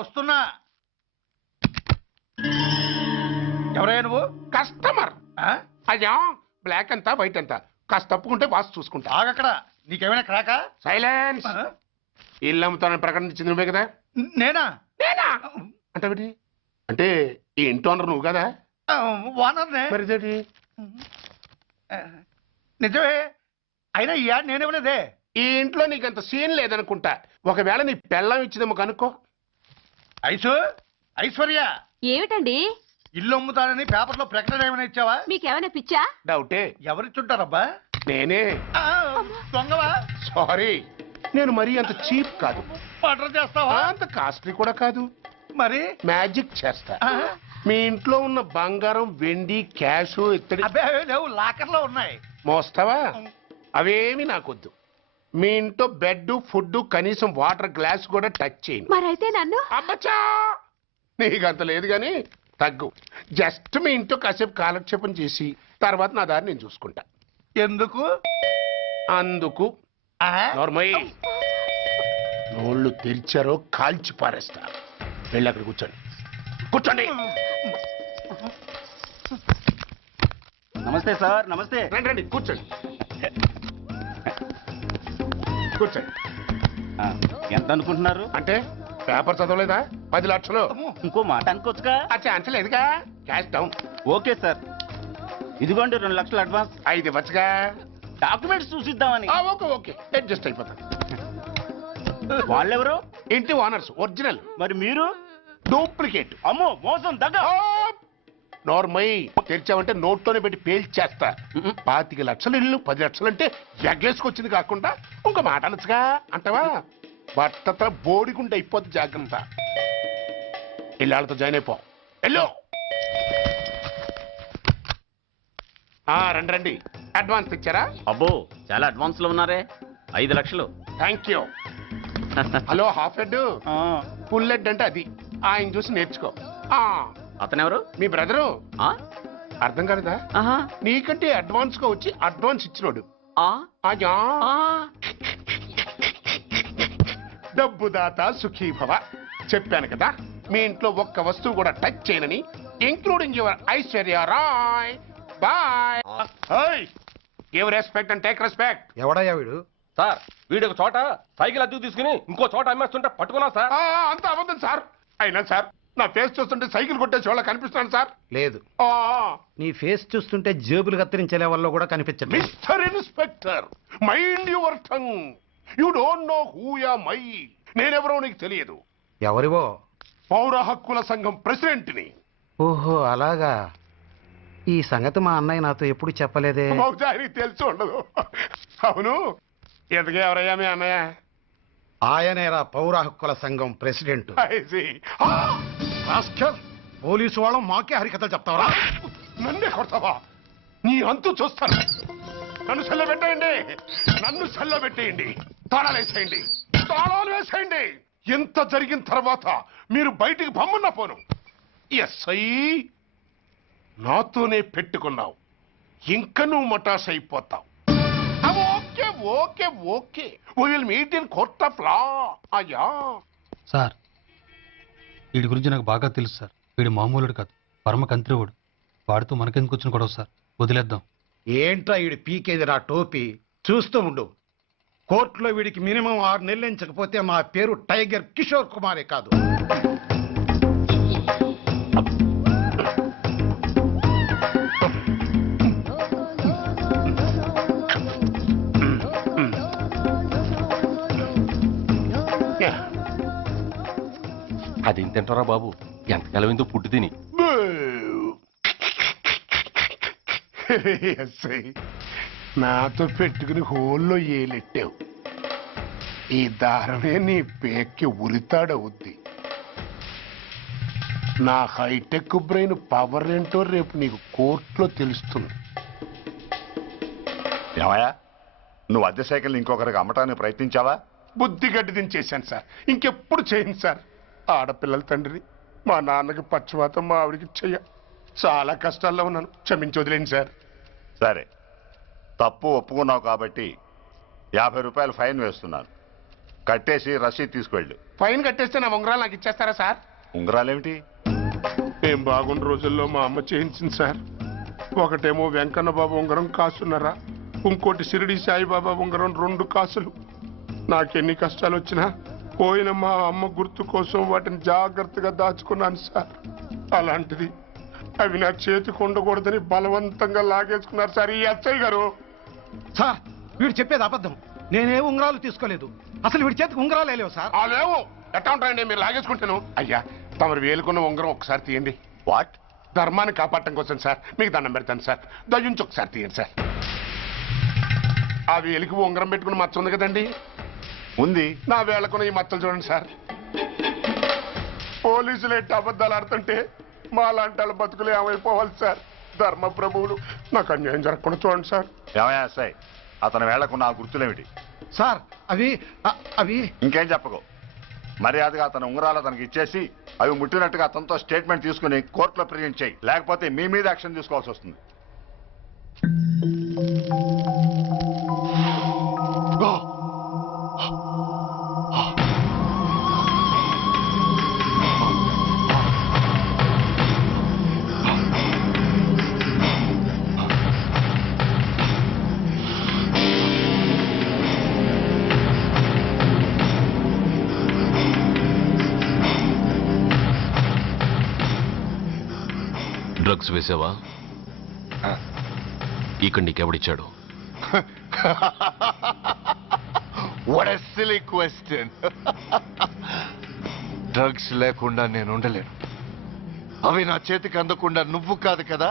వస్తున్నా. ఎవరయ్యా నువ్వు? కస్టమర్. అయ్యా బ్లాక్ అంతా వైట్ అంతా కాస్త తప్పుకుంటే బాస్ చూసుకుంటా. ఆగక్కడ, నీకేమైనా క్రాకా? సైలెన్స్. ఇల్లు అమ్ముతానని ప్రకటించింది నువ్వే కదా? నేనా? నేనా అంటే అంటే ఈ ఇంటి ఓనర్ నువ్వు కదా? ఓనర్నే. మరిదేంటి? నిజమే, అయినా ఈ యాడ్ నేనేమలేదే. ఈ ఇంట్లో నీకంత సీన్ లేదనుకుంటా. ఒకవేళ నీ పెళ్ళం ఇచ్చిందేమో కనుక్కో. ఐశ్వర్య, ఏమిటండి? ఇల్లు అమ్ముతానని పేపర్లో ప్రకటన ఏమైనా ఇచ్చావా? మీకేమైనా పిచ్చా? డౌటే. ఎవరిచ్చుంటారబ్బా? నేనే. దొంగవా? సారీ, నేను మరీ అంత చీప్ కాదు. మర్డర్ చేస్తావా? అంత కాస్ట్లీ కూడా కాదు. మరి మ్యాజిక్ చేస్తా. మీ ఇంట్లో ఉన్న బంగారం, వెండి, క్యాష్, ఇత్తడి అబ్బే లేవు, లాకర్లో ఉన్నాయి. మోస్తావా? అవేమి నాకొద్దు. మీ ఇంట్లో బెడ్, ఫుడ్, కనీసం వాటర్ గ్లాస్ కూడా టచ్ చేయను. మరైతే నన్ను అబ్బచ్చా, నీకంత లేదు గాని తగ్గు. జస్ట్ మీ ఇంట్లో కాసేపు కాలక్షేపం చేసి తర్వాత నా దారి నేను చూసుకుంటా. ఎందుకు? అందుకు. నోర్మయ్య, నోళ్ళు తెరిచారో కాల్చి పారేస్తా. వెళ్ళి అక్కడ కూర్చోండి. కూర్చోండి. నమస్తే సార్. నమస్తే. రండి రండి, కూర్చోండి. కూర్చోండి. ఎంత అనుకుంటున్నారు? అంటే పేపర్ చదవలేదా? 10 లక్షలు. ఇంకో మాట అనుకోవచ్చుగా. ఆ ఛాన్స్ లేదుగా. Cash down. ఓకే సార్, ఇదిగోండి 2 లక్షలు అడ్వాన్స్. 5 ఇవ్వచ్చుగా. డాక్యుమెంట్స్ చూసిద్దామని. ఓకే ఓకే, అడ్జస్ట్ అయిపోతాను. వాళ్ళెవరు? ఇంటి ఓనర్స్. ఒరిజినల్. మరి మీరు? డూప్లికేట్. అమ్మో, మోసం, దగ్గ. నోర్మై, తెరిచావంటే నోట్తోనే పెట్టి పేల్చేస్తా. 25 లక్షలు ఇల్లు 10 లక్షలు అంటే జగ్గేసుకొచ్చింది కాకుండా ఇంకో మాట అనొచ్చుగా. అంటావా? బట్టతో బోడిగుంటే అయిపోద్ది. జాగ్రత్త. ఇల్లాళ్ళతో జాయిన్ అయిపో. ఎల్లో. రండి రండి. అడ్వాన్స్ ఇచ్చారా? అబ్బో, చాలా అడ్వాన్స్ లో ఉన్నారే. 5 లక్షలు. Thank you. Hello, half head. Full head అంటే అది. ఆయన చూసి నేర్చుకో. అతనెవరు? మీ బ్రదరు. అర్థం కాలేదా? నీకంటే అడ్వాన్స్ గా వచ్చి అడ్వాన్స్ ఇచ్చినోడు. డబ్బు దాత సుఖీభవ. చెప్పాను కదా, మీ ఇంట్లో ఒక్క వస్తువు కూడా టచ్ చేయనని, including your Aishwarya Rai. Bye. Give respect and take respect. ఎవడయ్యా వీడు? సార్, వీడు ఒక చోట సైకిల్ అద్దెకు తీసుకుని ఇంకో చోట అమ్మేస్తుంటే పట్టుకున్నా సార్. అంత అబద్ధం సార్. అయినా సార్, నా ఫేస్ చూస్తుంటే సైకిల్ కొట్టేసి వాళ్ళ కనిపిస్తున్నాను సార్. లేదు, నీ ఫేస్ చూస్తుంటే జేబులు కత్తిరించే లెవెల్లో కూడా కనిపించదు. Mister inspector, mind your tongue. You don't know who am I. నేనెవరో నీకు తెలియదు. ఎవరివో? పౌర హక్కుల సంఘం ప్రెసిడెంట్ని. ఓహో, అలాగా. ఈ సంగతి మా అన్నయ్య నాతో ఎప్పుడు చెప్పలేదే. బహుశా ఆయనకి తెలిసి ఉండదు. అవును, ఎదుగే ఎవరయ్యా మీ అన్నయ్య? ఆయనేరా పౌర హక్కుల సంఘం ప్రెసిడెంట్. పోలీసు వాళ్ళం మాకే హరికథలు చెప్తావరా? నన్నే కొడతావా? నీ అంతు చూస్తాను. నన్ను సెల్ల పెట్టేయండి. నన్ను సెల్ల పెట్టేయండి. తాళాలు వేసేయండి. తాళాలు వేసేయండి. ఎంత జరిగిన తర్వాత మీరు బయటికి పమ్మున్న పోను. ఎస్ఐ, నాతోనే పెట్టుకున్నావు. ఇంక నువ్వు మటాస్ అయిపోతావు. Okay okay okay, we will meet in court of law. అయ్యా సార్, వీడి గురించి నాకు బాగా తెలుసు సార్. వీడి మామూలుడు కాదు, పరమ కంత్రివుడు. వాడితో మనకెందుకు వచ్చిన గొడవ సార్? వదిలేద్దాం. ఏంట్రా వీడి పీకేది నా టోపీ? చూస్తూ ఉండు. కోర్టులో వీడికి మినిమం 6 నెలలు ఎంచకపోతే మా పేరు టైగర్ కిషోర్ కుమారే కాదు. అదేం తింటారా బాబు? ఎంతకాలం ఏందో పుట్టి తిని. నాతో పెట్టుకుని హోల్లో ఏలెట్టావు. ఈ దారమే నీ పేక్కి ఉరితాడవుద్ది. నా హైటెక్ బ్రెయిన్ పవర్ ఏంటో రేపు నీకు కోర్టులో తెలుస్తుంది. ఏమయ్యా, నువ్వు అద్దె సైకిల్ ఇంకొకరికి అమ్మటానికి ప్రయత్నించావా? బుద్ధి గడ్డి దించేశాను సార్. ఇంకెప్పుడు చేయను సార్. ఆడపిల్లల తండ్రిని. మా నాన్నకి పక్షవాతం, మా ఆవిడికి చెయ్య. చాలా కష్టాల్లో ఉన్నాను. క్షమించి వదిలేండి సార్. సరే, తప్పు ఒప్పుకున్నావు కాబట్టి 50 రూపాయలు ఫైన్ వేస్తున్నాను. కట్టేసి రసీదు తీసుకువెళ్ళు. ఫైన్ కట్టేస్తే నా ఉంగరాలు నాకు ఇచ్చేస్తారా సార్? ఉంగరాలేమిటి? మేము బాగున్న రోజుల్లో మా అమ్మ చేయించింది సార్. ఒకటేమో వెంకన్న బాబు ఉంగరం కాసున్నరా, ఇంకోటి షిరిడి సాయిబాబా ఉంగరం 2 కాసులు. నాకెన్ని కష్టాలు వచ్చినా పోయిన మా అమ్మ గుర్తు కోసం వాటిని జాగ్రత్తగా దాచుకున్నాను సార్. అలాంటిది అవి నా చేతికి ఉండకూడదని బలవంతంగా లాగేసుకున్నారు సార్ ఈ అచ్చయ్య గారు. సార్ వీడు చెప్పేది అబద్ధం. నేనే ఉంగరాలు తీసుకోలేదు. అసలు వీడి చేతికి ఉంగరాలు లేవు సార్. లేవు. ఎట్టా ఉంటాయండి మీరు లాగేసుకుంటాను. అయ్యా తమరు వేలుకున్న ఉంగరం ఒకసారి తీయండి. వాట్? ధర్మాన్ని కాపాడటం కోసం సార్. మీకు దండం పెడతాను సార్. దయ్యుంచి ఒకసారి తీయండి సార్. ఆ వేలికి ఉంగరం పెట్టుకుని మచ్చ ఉంది కదండి, ఉంది. నా వేళకున్న ఈ మచ్చలు చూడండి సార్. పోలీసులు ఎట్టి అబద్ధాలు ఆడుతుంటే మా లాంటి వాళ్ళ బతుకులు ఏమైపోవాలి సార్? ధర్మ ప్రభువులు నాకు అన్యాయం జరగకుండా చూడండి సార్. ఏమయ్యా సాయి, అతని వేళ్లకున్న ఆ గుర్తులేమిటి? సార్ అవి ఇంకేం చెప్పకు. మర్యాదగా అతని ఉంగరాలు అతనికి ఇచ్చేసి అవి ముట్టినట్టుగా అతనితో స్టేట్మెంట్ తీసుకుని కోర్టులో ప్రజెంట్ చేయి. లేకపోతే మీ మీద యాక్షన్ తీసుకోవాల్సి వస్తుంది. డ్రగ్స్ వేసావా? ఇక్కడ నీకెవడిచ్చాడు? What a silly question. Drugs లేకుండా నేను ఉండలేను. అవి నా చేతికి అందకుండా నువ్వు కాదు కదా,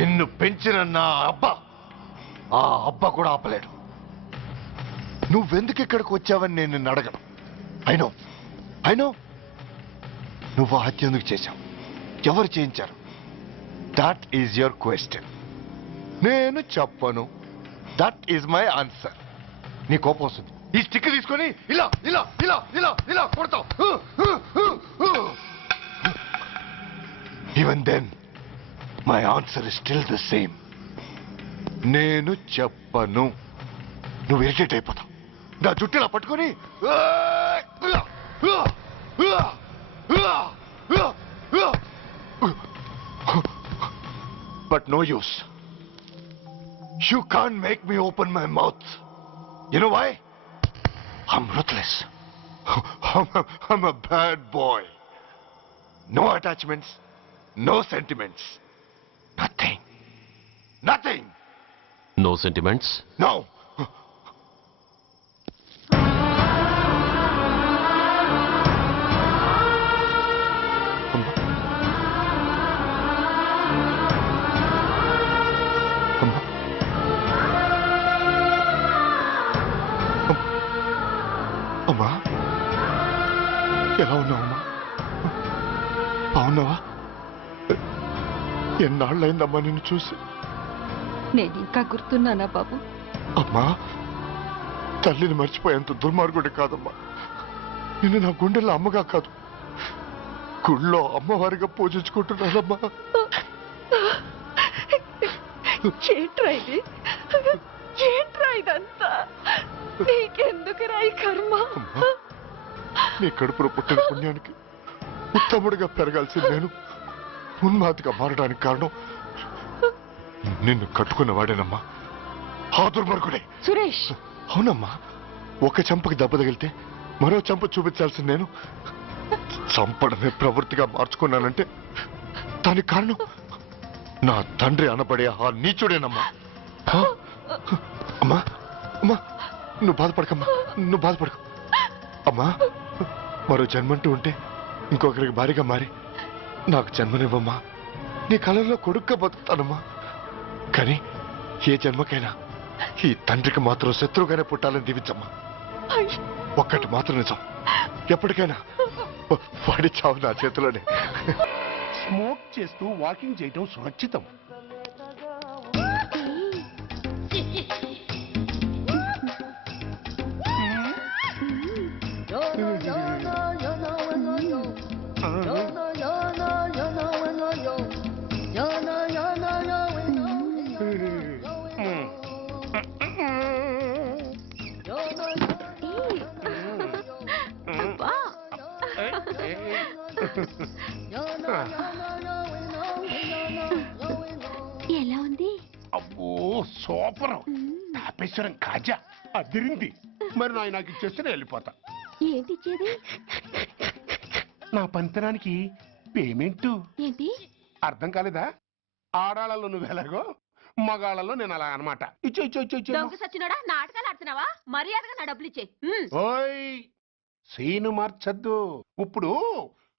నిన్ను పెంచిన నా అబ్బా, ఆ అబ్బా కూడా ఆపలేడు. నువ్వెందుకు ఇక్కడికి వచ్చావని నేను నిన్ను అడగను. అయినో నువ్వు ఆ హత్య ఎందుకు చేశావు? ఎవరు చేయించారు? That is your question. నేను చెప్పను. That is my answer. నీ కోపం వస్తుంది, ఈ స్టిక్ తీసుకొని ఇలా ఇలా ఇలా ఇలా ఇలా కొడతావు. Even then my answer is still the same. నేను చెప్పను. నువ్వు ఇరిటేట్ అయిపోతావు. నా జుట్టు ఇలా పట్టుకొని but no use. You can't make me open my mouth. You know why? I'm ruthless. I'm a bad boy. No attachments, no sentiments. Nothing. Nothing. No sentiments? No. అమ్మా, ఎలా ఉన్నావమ్మా? బాగున్నావా? ఎన్నాళ్ళైందమ్మా నిన్ను చూసి? నేను ఇంకా గుర్తున్నానా బాబు? అమ్మా, తల్లిని మర్చిపోయేంత దుర్మార్గుడి కాదమ్మా. నిన్ను నా గుండెల్లో అమ్మగా కాదు, గుళ్ళో అమ్మవారిగా పూజించుకుంటున్నానమ్మా. ఏంట్రా ఇది? ఏంట్రా ఇదంతా? నీకెందుకు రాయి కర్మ? నీ కడుపులో పుట్టిన పుణ్యానికి ఉత్తముడిగా పెరగాల్సింది నేను ఉన్మాదిగా మారడానికి కారణం నిన్ను కట్టుకున్నవాడేనమ్మా. ఆ దుర్మార్గుడే సురేష్. అవునమ్మా, ఒక చంపకి దెబ్బ తగిలితే మరో చంప చూపించాల్సింది నేను చంపడమే ప్రవృత్తిగా మార్చుకున్నానంటే దానికి కారణం నా తండ్రి అనబడే ఆ నీచుడేనమ్మా. అమ్మా అమ్మా, నువ్వు బాధపడకమ్మా, నువ్వు బాధపడకు అమ్మా. మరో జన్మంటూ ఉంటే ఇంకొకరికి భారీగా మారి నాకు జన్మనివ్వమ్మా. నీ కళల్లో కొడుగ్గా బతుకుతానమ్మా. కానీ ఏ జన్మకైనా ఈ తండ్రికి మాత్రం శత్రువుగానే పుట్టాలని దీవించమ్మా. ఒక్కటి మాత్రం నిజం, ఎప్పటికైనా వాడి చావు నా చేతిలోనే. స్మోక్ చేస్తూ వాకింగ్ చేయటం సురక్షితం. ఎలా ఉంది? అబ్బో సూపర్. తాపేశ్వరం కాజా అదిరింది. మరి నాకు ఇచ్చేస్తే నేను వెళ్ళిపోతా. ఏంటి ఇచ్చేది? నా పంతనానికి పేమెంట్. ఏంటి అర్థం కాలేదా? ఆడాళ్ళలో నువ్వు ఎలాగో మగాళ్ళలో నేను అలా అనమాట. ఇచ్చో ఇచ్చో ఇచ్చో ఇచ్చో. దొంగ సచ్చినోడా, నాటకాలు ఆడుతున్నావా? మర్యాదగా నా డబ్బులు ఇచ్చే. ఓయ్ సీను మార్చద్దు. ఇప్పుడు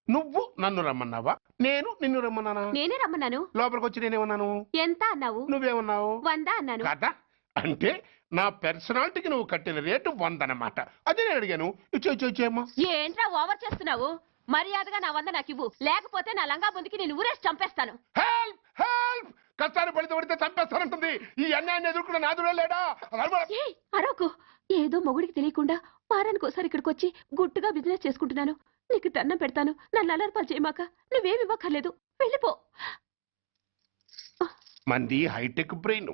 నువ్వు నన్ను రమ్మన్నావా, నేను నిన్ను రమ్మన్నానా? నేనే రమ్మన్నాను. లోపలికి వచ్చి నేనేమన్నాను? ఎంత అన్నావు? నువ్వేమన్నావు? 100 అన్నాను. కదా అంటే నా పర్సనాలిటీకి నువ్వు కట్టిన రేటు 100 అన్నమాట. అదే నేను అడిగాను. ఇచ్చో ఇచ్చో ఇచ్చేమ్మా. ఏంట్రా ఓవర్ చేస్తున్నావు? మర్యాదగా నా 100 నాకు ఇవ్వు, లేకపోతే నా లంగా ముందుకి నేను ఊరేసి చంపేస్తాను. Help help. కష్టాన్ని పడితే చంపేస్తానంటుంది. ఈ అన్యాయాన్ని ఎదుర్కొన్న నాదుడే లేడా? ఏయ్, అరవకు. ఏదో మొగుడికి తెలియకుండా వారానికి ఒకసారి ఇక్కడికి వచ్చి గుట్టుగా బిజినెస్ చేసుకుంటున్నాను. నీకు దండం పెడతాను, నన్ను అలర్పాలు చేయమాక. నువ్వేమి ఇవ్వక్కర్లేదు, వెళ్ళిపో. మంది హైటెక్ బ్రెయిన్.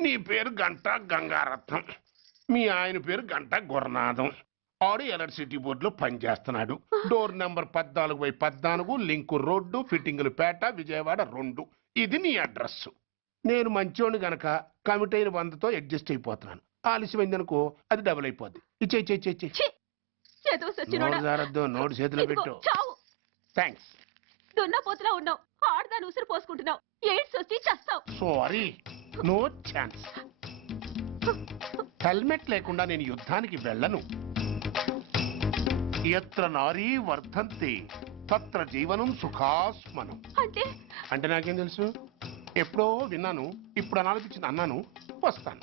నీ పేరు గంట గంగారత్నం, మీ ఆయన పేరు గంట గురనాథం. ఆడు ఎలక్ట్రిసిటీ బోర్డులో పనిచేస్తున్నాడు. డోర్ నెంబర్ 14/14, లింకు రోడ్డు, ఫిట్టింగులు పేట, విజయవాడ 2. ఇది నీ అడ్రస్. నేను మంచోని గనక కమిట్ అయిన 100తో అడ్జస్ట్ అయిపోతున్నాను. ఆలస్యమైందనుకో అది డబుల్ అయిపోద్ది. ఇచ్చే నోటు చేతిలో పెట్టు. థ్యాంక్స్. దున్నపోతులా ఉన్నావు, ఆడదాని ఉసురు పోసుకుంటున్నావు. ఎయిడ్స్ వచ్చి చస్తావు. Sorry, no chance. హెల్మెట్ లేకుండా నేను యుద్ధానికి వెళ్ళను. ఎత్ర నారీ వర్ధంతి తత్ర జీవనం సుఖాస్మనం. అంటే నాకేం తెలుసు? ఎప్పుడో విన్నాను, ఇప్పుడు అనాలనిపించింది అన్నాను. వస్తాను.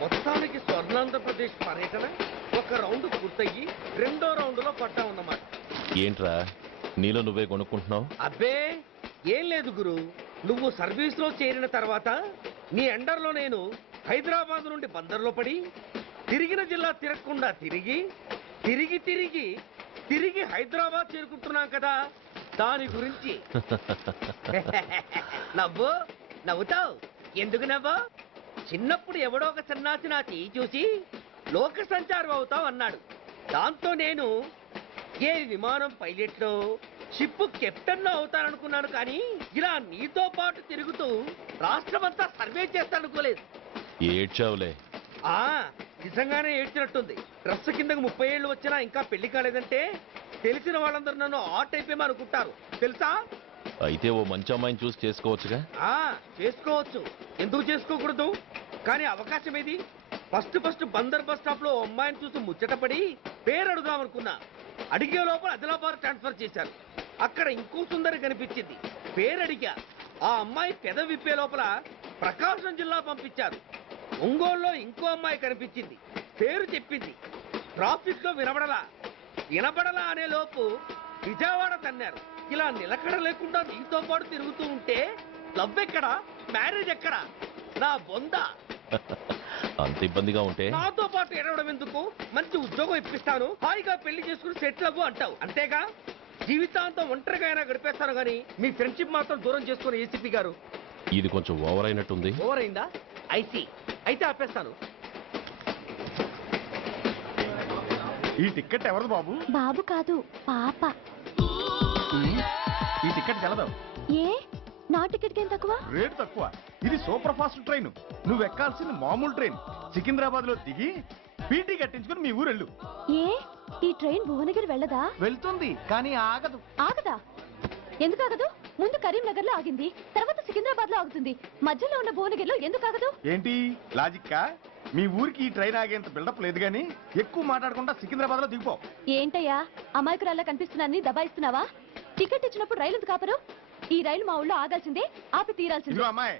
మొత్తానికి స్వర్ణాంధ్రప్రదేశ్ పర్యటన ఒక రౌండ్ పూర్తయ్యి 2వ రౌండ్లో పట్టామన్నమాట. ఏంట్రా నీలో నువ్వే కొనుక్కుంటున్నావు? అబ్బే ఏం లేదు గురు. నువ్వు సర్వీస్ లో చేరిన తర్వాత నీ అండర్లో నేను హైదరాబాద్ నుండి బందర్లో పడి తిరిగిన జిల్లా తిరగకుండా తిరిగి తిరిగి తిరిగి తిరిగి హైదరాబాద్ చేరుకుంటున్నాం కదా, దాని గురించి. నవ్వుతావు ఎందుకు నవ్వు? చిన్నప్పుడు ఎవడో ఒక సన్నాసి నా చెయ్యి చూసి లోక సంచారం అవుతావు అన్నాడు. దాంతో నేను ఏ విమానం పైలట్లో షిప్ కెప్టెన్ అవుతాననుకున్నాను. కానీ ఇలా నీతో పాటు తిరుగుతూ రాష్ట్రమంతా సర్వే చేస్తాననుకోలేదు. ఏడ్చావులే. నిజంగానే ఏడ్చినట్టుంది. డ్రెస్ కిందకు 30 ఏళ్ళు వచ్చినా ఇంకా పెళ్లి కాలేదంటే తెలిసిన వాళ్ళందరూ నన్ను ఆట్ అయిపోయి అనుకుంటారు తెలుసా? అయితే ఓ మంచి అమ్మాయిని చూసి చేసుకోవచ్చుగా. చేసుకోవచ్చు, ఎందుకు చేసుకోకూడదు? కానీ అవకాశం ఏది? ఫస్ట్ బందర్ బస్ స్టాప్ లో అమ్మాయిని చూసి ముచ్చటపడి పేరు అడుగుదామనుకున్నా. అడిగే లోపల ఆదిలాబాద్ ట్రాన్స్ఫర్ చేశారు. అక్కడ ఇంకో సుందరి కనిపించింది. పేరు అడిగా. ఆ అమ్మాయి పెద విప్పే లోపల ప్రకాశం జిల్లా పంపించారు. ఒంగోలులో ఇంకో అమ్మాయి కనిపించింది. పేరు చెప్పింది. ట్రాఫిక్ లో వినబడలా అనే లోపు విజయవాడ తన్నారు. ఇలా నిలకడ లేకుండా నీతో పాటు తిరుగుతూ ఉంటే లవ్ ఎక్కడా, మ్యారేజ్ ఎక్కడా? నా బొంద. అంత ఇబ్బందిగా ఉంటే నాతో పాటు ఎడవడం ఎందుకు? మంచి ఉద్యోగం ఇప్పిస్తాను, హాయిగా పెళ్లి చేసుకుని సెటిల్ అవ్వు అంటావు అంతేగా. జీవితాంతం ఒంటరిగా అయినా గడిపేస్తాను గానీ మీ ఫ్రెండ్షిప్ మాత్రం దూరం చేసుకుని ఏసీపీ గారు. ఇది కొంచెం ఓవర్ అయినట్టుంది. ఓవర్ అయిందా? ఐసీ అయితే ఆపేస్తాను. ఈ టికెట్ ఎవరు బాబు? బాబు కాదు, పాప. ఈ టికెట్ గలదు. ఏ నా టికెట్ ఏం తక్కువ? రేటు తక్కువ. ఇది సూపర్ ఫాస్ట్ ట్రైన్. నువ్వు ఎక్కాల్సింది మామూలు ట్రైన్. సికింద్రాబాద్ లో దిగి పీటీ కట్టించుకుని మీ ఊరెళ్ళు. ఏ ఈ ట్రైన్ భువనగిరి వెళ్ళదా? వెళ్తుంది కానీ ఆగదు. ఆగదా? ఎందుకు ఆగదు? ముందు కరీంనగర్ లో ఆగింది, తర్వాత సికింద్రాబాద్ లో ఆగుతుంది. మధ్యలో ఉన్న భువనగిరిలో ఎందుకు ఆగదు? ఏంటి లాజిక్కా? మీ ఊరికి ఈ ట్రైన్ ఆగేంత బిల్డప్ లేదు గానీ ఎక్కువ మాట్లాడకుండా సికింద్రాబాద్ లో దిగిపో. ఏంటయ్యా అమాయకురాల్లా కనిపిస్తున్నానని దబాయిస్తున్నావా? టికెట్ ఇచ్చినప్పుడు రైలు ఎందుకు ఆపరు? ఈ రైలు మా ఊళ్ళో ఆగాల్సిందే, ఆపి తీరాల్సిందే. అమ్మాయి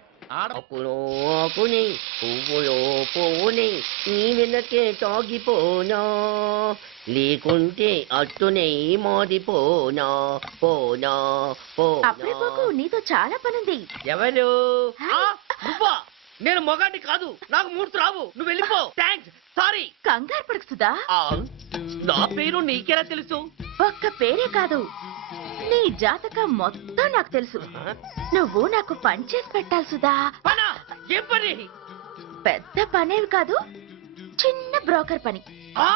పువ్వుని నీ వెనకే తాగిపోనా, లేకుంటే అట్టునే మారిపోనా పోనా అప్పుడే పోకు, నీతో చాలా పనుంది. ఎవరు? నువ్వా? నేను మొగాన్ని కాదు, నాకు మూర్తి రావు. నువ్వు వెళ్ళిపో. Thanks, sorry. కంగారు పడుకుతుందా? నా పేరు నీకెలా తెలుసు? ఒక్క పేరే కాదు, నీ జాతకం మొత్తం నాకు తెలుసు. నువ్వు నాకు పని చేసి పెట్టాలి సుధా. ఏం పని? పెద్ద పనేవి కాదు, చిన్న బ్రోకర్ పని. ఆ?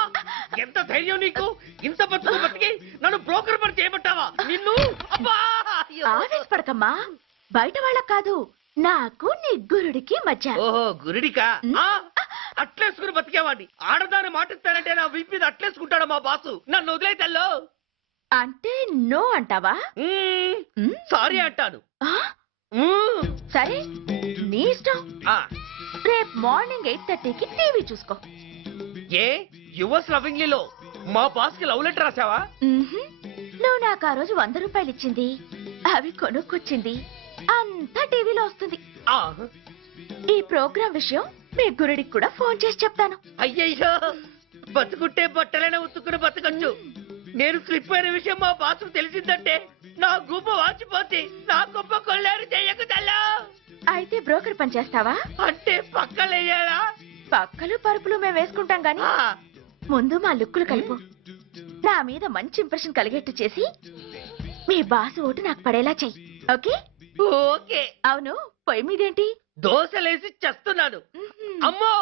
ఎంత ధైర్యం నీకు? ఇంత బతికి నన్ను బ్రోకర్ పని చేయబట్టావా? నిన్ను అబ్బా! అయ్యో. ఆవేశపడకమ్మా, బయట వాళ్ళకు కాదు, నాకు నీ గురుడికి మధ్య. ఓహో గురుడికా? ఆ? అట్లేసుకుని బతికేవాడిని. ఆడదాన్ని మాటిస్తానంటే నా వీపు మీద అట్లేసుకుంటాడు మా బాసు. నన్ను వదిలేతల్లో. అంటే నో అంటావా? సారీ అంటాను. సరే, నీ ఇష్టం. రేపు మార్నింగ్ 8:30కి టీవీ చూసుకో. ఏ యువర్స్ లవింగ్లీలో మా బాస్ కి లవ్ లెటర్ రాసావా? నువ్వు నాకు ఆ రోజు 100 రూపాయలు ఇచ్చింది, అవి కొనుక్కొచ్చింది అంతా టీవీలో వస్తుంది. ఈ ప్రోగ్రాం విషయం మీ గురుడికి కూడా ఫోన్ చేసి చెప్తాను. అయ్యయ్యో, బతుకుంటే బట్టలైనా ఉత్తుకుని బతకచ్చు. నేను స్లిప్ అయిన విషయం మా బాసు తెలిసిందంటే నా గుబ్బ వాచిపోతే నా గొప్ప కొల్లారు చెయ్యకు తల్లా. అయితే బ్రోకర్ పని చేస్తావా? అంటే పక్కలేయాలా? పక్కలు పరుపులు మేము వేసుకుంటాం గాని ముందు మా లుక్కులు కలుపు. నా మీద మంచి ఇంప్రెషన్ కలిగేట్టు చేసి మీ బాసు ఓటు నాకు పడేలా చెయ్యి. ఓకే? ఓకే. అవును, పొయ్యి మీదేంటి? దోశలేసి చస్తున్నాను. అమ్మో,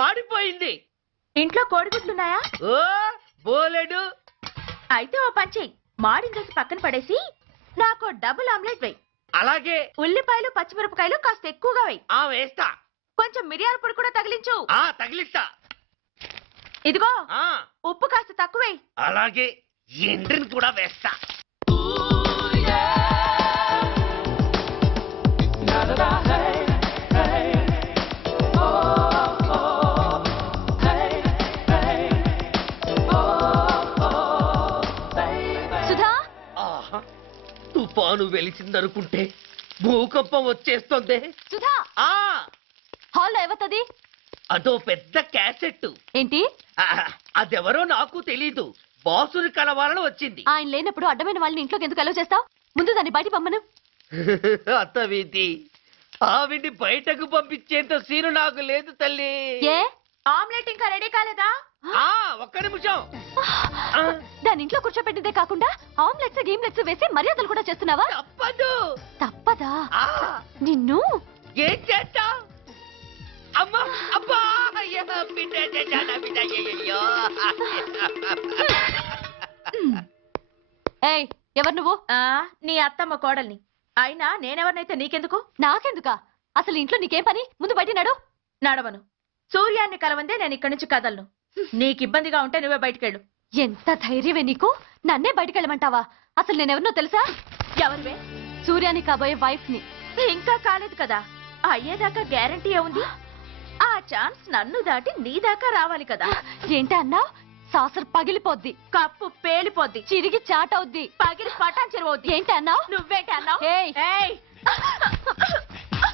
మాడిపోయింది. ఇంట్లో కోడిగుడ్లున్నాయా? ఓ బోలెడు. అయితే ఓ పని చెయ్యి, మాడిన దోశ పక్కన పడేసి నాకు డబుల్ ఆమ్లెట్ వేయి. అలాగే. ఉల్లిపాయలు పచ్చిమిరపకాయలు కాస్త ఎక్కువగా వేయి. వేస్తా. కొంచెం మిరియాల పొడి కూడా తగిలించు. తగిలిస్తా. ఇదిగో ఉప్పు కాస్త తక్కువే. అలాగే. ఎండ్రిని కూడా వేస్తా. సుధా, తుఫాను వెలిసిందనుకుంటే భూకంపం వచ్చేస్తుంది. సుధా, హాల్లో ఎవతది? అదో పెద్ద క్యాసెట్. ఏంటి? అదెవరో నాకు తెలీదు. బాసుని కలవాలని వచ్చింది. ఆయన లేనప్పుడు అడ్డమైన వాళ్ళని ఇంట్లోకి ఎందుకు అలౌ చేస్తావు? ముందు దాన్ని బయట పంపను. అత్తవీతి, ఆవిడ్ని బయటకు పంపించేంత సీను నాకు లేదు తల్లి. ఏ ఆమ్లెట్ ఇంకా రెడీ కాలేదా? ఒక్క నిమిషం. దాని ఇంట్లో కూర్చోపెట్టిందే కాకుండా ఆమ్లెట్స్ గీమ్లెట్స్ వేసి మర్యాదలు కూడా చేస్తున్నావా? తప్పదు. తప్పదా? నిన్ను ఏం చేస్తా? అమ్మా, అబ్బా, అయ్యో, బిడ్డ చేశానా, బిడ్డ, అయ్యయ్యో. ఏయ్, ఎవరు నువ్వు? నీ అత్తమ్మ కోడల్ని. అయినా నేనెవరినైతే నీకెందుకు? నాకెందుకా? అసలు ఇంట్లో నీకేం పని? ముందు బయట నడు. నడవను. సూర్యాన్ని కలవందే నేను ఇక్కడి నుంచి కదలను. నీకు ఇబ్బందిగా ఉంటే నువ్వే బయటకెళ్ళు. ఎంత ధైర్యమే నీకు? నన్నే బయటకెళ్ళమంటావా? అసలు నేనెవరినో తెలుసా? ఎవరివే? సూర్యాన్ని కాబోయే వైఫ్ ని. ఇంకా కాలేదు కదా, అయ్యేదాకా గ్యారంటీ ఏముంది? ఆ ఛాన్స్ నన్ను దాటి నీ దాకా రావాలి కదా. ఏంటి అన్నావు? సాసర్ పగిలిపోద్ది, కప్పు పేలిపోద్ది, చిరిగి చాటవుద్ది, పగిలి పటాన్ చెరువవుద్ది. ఏంటి అన్నావు? నువ్వేంటి అన్నావు?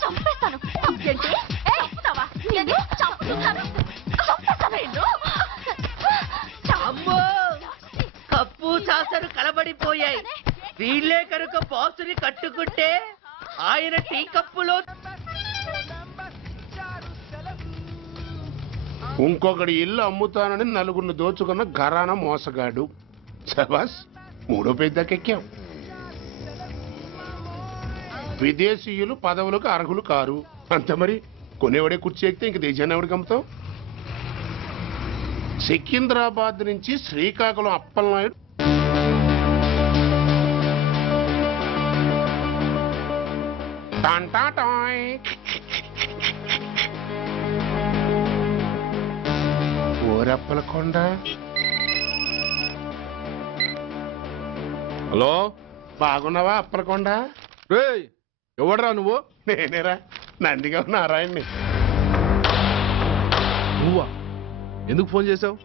చంపేస్తాను. ఏంటి? చంపుతావా? అమ్మో, కప్పు సాసరు కలబడిపోయాయి. వీళ్ళే కనుక బాసుని కట్టుకుంటే ఆయన టీ కప్పులో ఇంకొకటి ఇల్లు అమ్ముతానని నలుగురిని దోచుకున్న ఘరానా మోసగాడు. శబాస్, 3వ పేజీ దాకా ఎక్కాం. విదేశీయులు పదవులకు అర్హులు కారు. అంతే మరి, కొనేవాడే కుర్చీ ఎక్కితే ఇంక దేశాన్ని ఎవరికి అమ్ముతాం? సికింద్రాబాద్ నుంచి శ్రీకాకుళం అప్పలనాయుడు టాంటాటాయ్. ఓరప్పలకొండ. హలో, బాగున్నావా అప్పలకొండ? ఎవడరా నువ్వు? నేనేరా, నందిగా నారాయణ్ని. నువ్వా? ఎందుకు ఫోన్ చేసావు?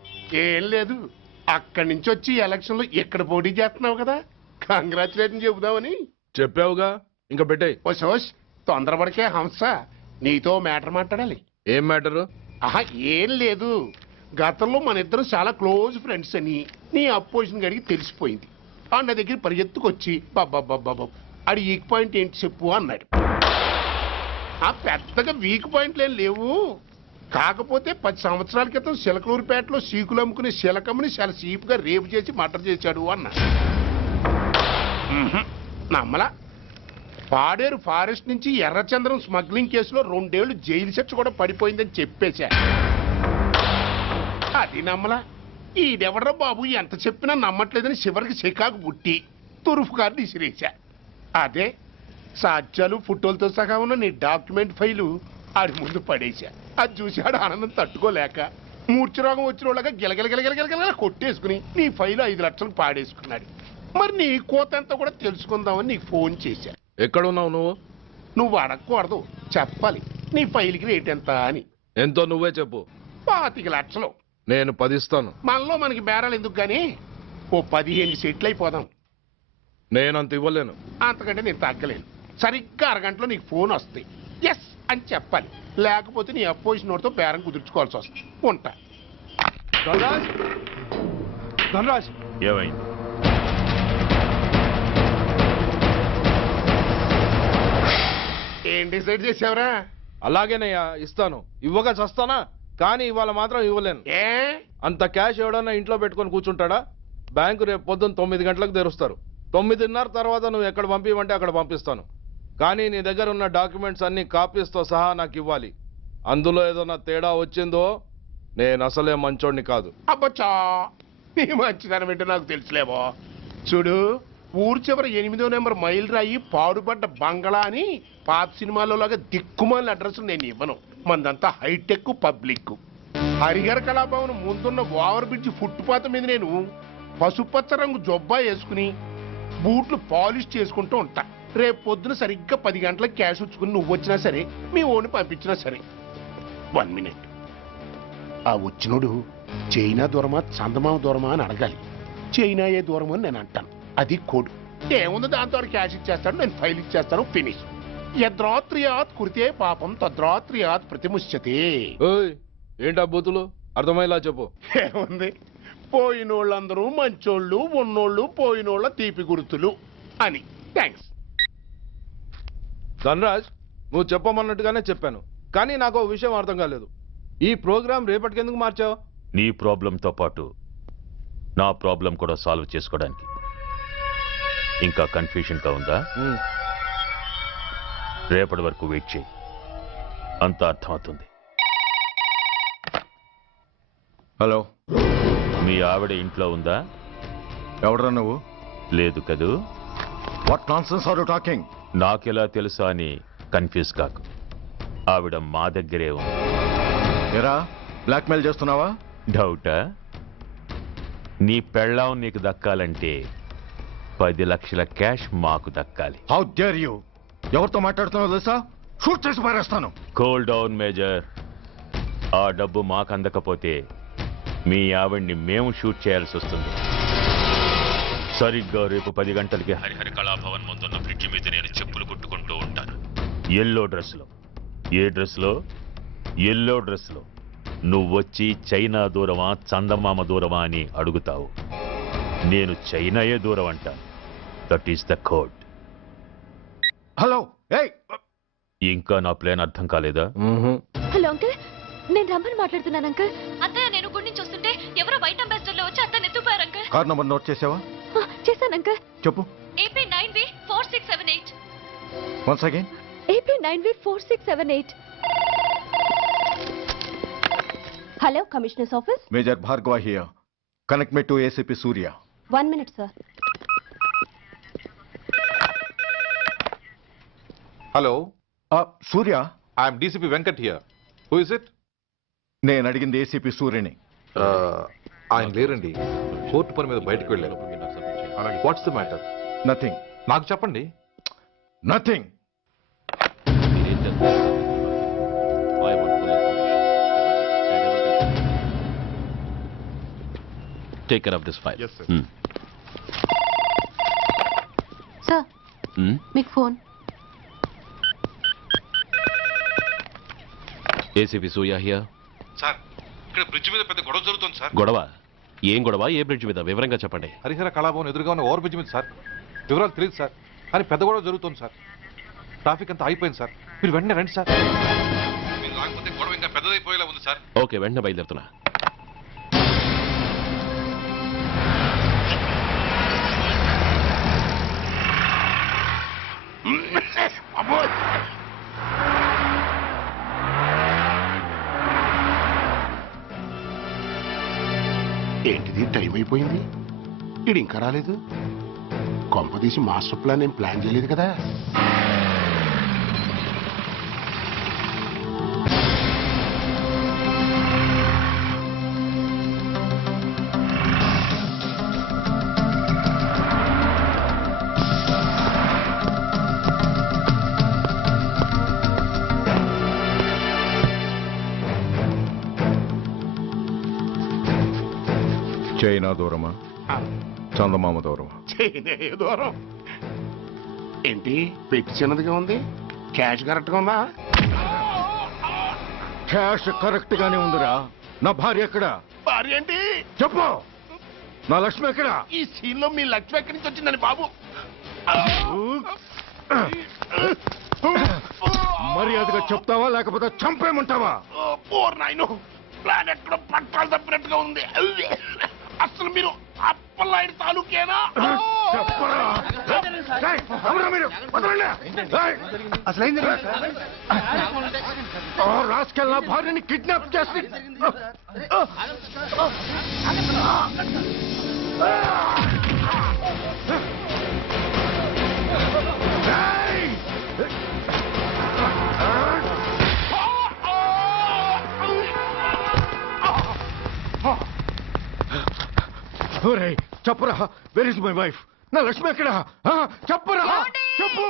ఏం లేదు, అక్కడి నుంచి వచ్చి ఎలక్షన్ లో ఇక్కడ పోటీ చేస్తున్నావు కదా, కంగ్రాచులేషన్ చెబుదామని. చెప్పావుగా, ఇంకా పెట్టాయి. ఓస్ తొందరపడికే హంస, నీతో మ్యాటర్ మాట్లాడాలి. ఏం మ్యాటరు? ఆహా, ఏం లేదు, గతంలో మన ఇద్దరు చాలా క్లోజ్ ఫ్రెండ్స్ అని నీ అపోజిషన్ గడికి తెలిసిపోయింది. ఆ నా దగ్గర పరిగెత్తుకొచ్చి బాబా అది వీక్ పాయింట్ ఏంటి చెప్పు అన్నాడు. ఆ పెద్దగా వీక్ పాయింట్లు ఏం లేవు, కాకపోతే 10 సంవత్సరాల క్రితం సిలకలూరుపేటలో సీకులు అమ్ముకునే శిలకమ్మని చాలా సీపుగా రేపు చేసి మర్డర్ చేశాడు అన్నా. నమ్మలా. పాడేరు ఫారెస్ట్ నుంచి ఎర్రచంద్రం స్మగ్లింగ్ కేసులో 2 ఏళ్లు జైలు శిక్ష కూడా పడిపోయిందని చెప్పేశా. అది నమ్మలా. ఈడెవడ్రా బాబు ఎంత చెప్పినా నమ్మట్లేదని చివరికి చికాకు పుట్టి తురుపు కార్డు ఇసిరేశా. అదే సాక్ష్యాలు ఫోటోలతో సహా ఉన్న నీ డాక్యుమెంట్ ఫైలు ఆడి ముందు పడేశా. అది చూశాడు ఆనందం తట్టుకోలేక మూర్ఛరోగం వచ్చిన వాళ్ళగా గిలగిలగిలగిలగిలగిల కొట్టేసుకుని నీ ఫైలు 5 లక్షలు పాడేసుకున్నాడు. మరి నీ కోతంతా కూడా తెలుసుకుందామని నీకు ఫోన్ చేశా. ఎక్కడున్నావు నువ్వు? నువ్వు అడగకూడదు, చెప్పాలి. నీ ఫైల్కి రేట్ ఎంత అని. ఎంతో నువ్వే చెప్పు. 25 లక్షలు. నేను 10 ఇస్తాను. మనలో మనకి బేరాలు ఎందుకు గానీ ఓ 15 సెట్లు అయిపోదాం. నేనంత ఇవ్వలేను. అంతకంటే నేను తగ్గలేను. సరిగ్గా అరగంటలో నీకు ఫోన్ వస్తాయి. ఎస్ అని చెప్పాలి. లేకపోతే నీ అపోజిషన్ నోటితో బేరం కుదుర్చుకోవాల్సి వస్తుంది. ఉంటా. ధనరాజ్, ఏమైంది? ఏం డిసైడ్ చేసావురా? అలాగేనయ్యా, ఇస్తాను. ఇవ్వగా చస్తానా, కానీ ఇవాళ మాత్రం ఇవ్వలేను. ఏ అంత క్యాష్ ఎవడన్నా ఇంట్లో పెట్టుకొని కూర్చుంటాడా? బ్యాంకు రేపు పొద్దున్న 9 గంటలకు తెరుస్తారు. 9:30 తర్వాత నువ్వు ఎక్కడ పంపివంటే అక్కడ పంపిస్తాను. కానీ నీ దగ్గర ఉన్న డాక్యుమెంట్స్ అన్ని కాపీస్తో సహా నాకు ఇవ్వాలి. అందులో ఏదైనా తేడా వచ్చిందో నేను అసలే మంచోడిని కాదు. అబ్బచ్చా, నీ మంచిదనం ఏంటో నాకు తెలుసులేమో. చూడు, ఊరు చివరి 8వ నెంబర్ మైల్ రాయి పాడుపడ్డ బంగళా అని పాత సినిమాలో లాగా దిక్కుమాలిన అడ్రస్ నేను ఇవ్వను. మందంతా హైటెక్ పబ్లిక్. హరిహర కళాభవన్ ముందున్న ఓవర్ బ్రిడ్జ్ ఫుట్పాత్ మీద నేను పసుపచ్చ రంగు జొబ్బా వేసుకుని బూట్లు పాలిష్ చేసుకుంటూ ఉంటా. రేపు పొద్దున సరిగ్గా 10 గంటలకు క్యాష్ వచ్చుకుని నువ్వు వచ్చినా సరే, మీ ఓని పంపించినా సరే. 1 మినిట్. ఆ వచ్చినోడు చైనా దూరమా చందమామ దూరమా అని అడగాలి. చైనా ఏ దూరమా అని నేను అంటాను. అది కోడ్. ఏముంది, దాంతో క్యాష్ ఇచ్చేస్తాను, నేను ఫైల్ ఇచ్చేస్తాను, ఫినిష్. యద్రాత్రియాత్ కురితే పాపం తద్రాత్రియాత్ ప్రతిముష్యతే. ఏంటా బూతులు? అర్థమయ్యేలా చెప్పు. ఏముంది, పోయినోళ్ళందరూ మంచోళ్ళు, ఉన్నోళ్ళు పోయినోళ్ళ తీపి గుర్తులు అని. థ్యాంక్స్. ధనరాజ్, నువ్వు చెప్పమన్నట్టుగానే చెప్పాను, కానీ నాకు ఒక విషయం అర్థం కాలేదు. ఈ ప్రోగ్రాం రేపటికి ఎందుకు మార్చావు? నీ ప్రాబ్లంతో పాటు నా ప్రాబ్లం కూడా సాల్వ్ చేసుకోవడానికి. ఇంకా కన్ఫ్యూషన్గా ఉందా? రేపటి వరకు వెయిట్ చేయి, అంతా అర్థమవుతుంది. హలో, మీ ఆవిడ ఇంట్లో ఉందా? ఎవడరా నువ్వు? లేదు కదూ? What nonsense are you talking? నాకెలా తెలుసా అని కన్ఫ్యూజ్ కాకు. ఆవిడ మా దగ్గరే ఉంది. ఎరా, బ్లాక్మెయిల్ చేస్తున్నావా? డౌటా? నీ పెళ్ళాం నీకు దక్కాలంటే 10 లక్షల క్యాష్ మాకు దక్కాలి. How dare you! ఎవరితో మాట్లాడుతున్నావో తెలుసా? షూట్ చేసి పారేస్తాను. Cool down major. ఆ డబ్బు మాకు అందకపోతే మీ ఆవిడ్ని మేము షూట్ చేయాల్సి వస్తుంది. సరిగ్గా రేపు 10 గంటలకి హరిహర కళాభవన్ ముందున్న బ్రిడ్జి మీద నేను చెప్పులు కుట్టుకుంటూ ఉంటాను. ఎల్లో డ్రెస్లో. ఏ డ్రెస్లో? ఎల్లో డ్రెస్లో. నువ్వొచ్చి చైనా దూరమా చందమామ దూరమా అని అడుగుతావు. నేను చైనాయే దూరం అంటాను. That is the code. Hello, ఇంకా నా ప్లాన్ అర్థం కాలేదా? హలో అంకుల్, నేను రమ్మని మాట్లాడుతున్నాను అంకుల్. అత్తయ్య నేను గుడి నుంచి వస్తుంటే ఎవరో వైట్ అంబాసిడర్ లో వచ్చి అత్తని ఎత్తుపోయారు అంకుల్. కార్ నంబర్ నోట్ చేసావా? చేశాను అంకుల్. చెప్పు. AP9V4678. Once again. AP9V4678. Hello, commissioners office. Major Bhargava here. Connect me to ACP Surya. 1 minute sir. Hello, Surya. I'm DCP Venkat here. Who is it? నేను అడిగింది ACP సూర్యని. ఆయన లేరండి, కోర్టు పని మీద బయటకు వెళ్ళారు. What's the matter? నథింగ్. నాకు చెప్పండి. Nothing. Take care of this file. Yes, sir. Sir, మీకు phone. ACP Surya here. Sir, ఇక్కడ బ్రిడ్జ్ మీద పెద్ద గొడవ జరుగుతుంది సార్. గొడవ? ఏం గొడవ? ఏ బ్రిడ్జ్ మీద? వివరంగా చెప్పండి. హరిహర కళాభవన్ ఎదురుగా ఉన్న ఓవర్ బ్రిడ్జ్ మీద సార్. వివరాలు తెలియదు సార్, కానీ పెద్ద గొడవ జరుగుతుంది సార్. ట్రాఫిక్ అంతా అయిపోయింది సార్. మీరు వెంటనే రండి సార్. మీరు రాకపోతే గొడవ ఇంకా పెద్దదైపోయేలా ఉంది సార్. ఓకే, వెంటనే బయలుదేరుతున్నా. బాబోయ్ ఏంటిది టైం అయిపోయింది ఇది ఇంకా రాలేదు కొంపదీసి మాస్టర్ ప్లాన్ ఏం ప్లాన్ చేయలేదు కదా చైనా దూరమా చందమామ దూరమా చైనా దూరం ఏంటి పెట్టి చిన్నదిగా ఉంది క్యాష్ కరెక్ట్ గా ఉందా క్యాష్ కరెక్ట్ గానే ఉందిరా నా భార్య ఎక్కడ భార్య ఏంటి చెప్పు నా లక్ష్మి ఎక్కడ ఈ సీన్ లో మీ లక్ష్మి ఎక్కడి నుంచి వచ్చిందని బాబు మర్యాదగా చెప్తావా లేకపోతే చంపేమంటావా పోర్ నాయను ప్లాన్ ఎక్కడ పట్టాలు తప్పినట్టుగా ఉంది అసలు మీరు అప్పలాంటి తాలూకేనా రాసుకెళ్ళ భార్యని కిడ్నాప్ చేసి చెప్పరా వెర్ ఇస్ మై వైఫ్ నా లక్ష్మి ఎక్కడ చెప్పరా చెప్పు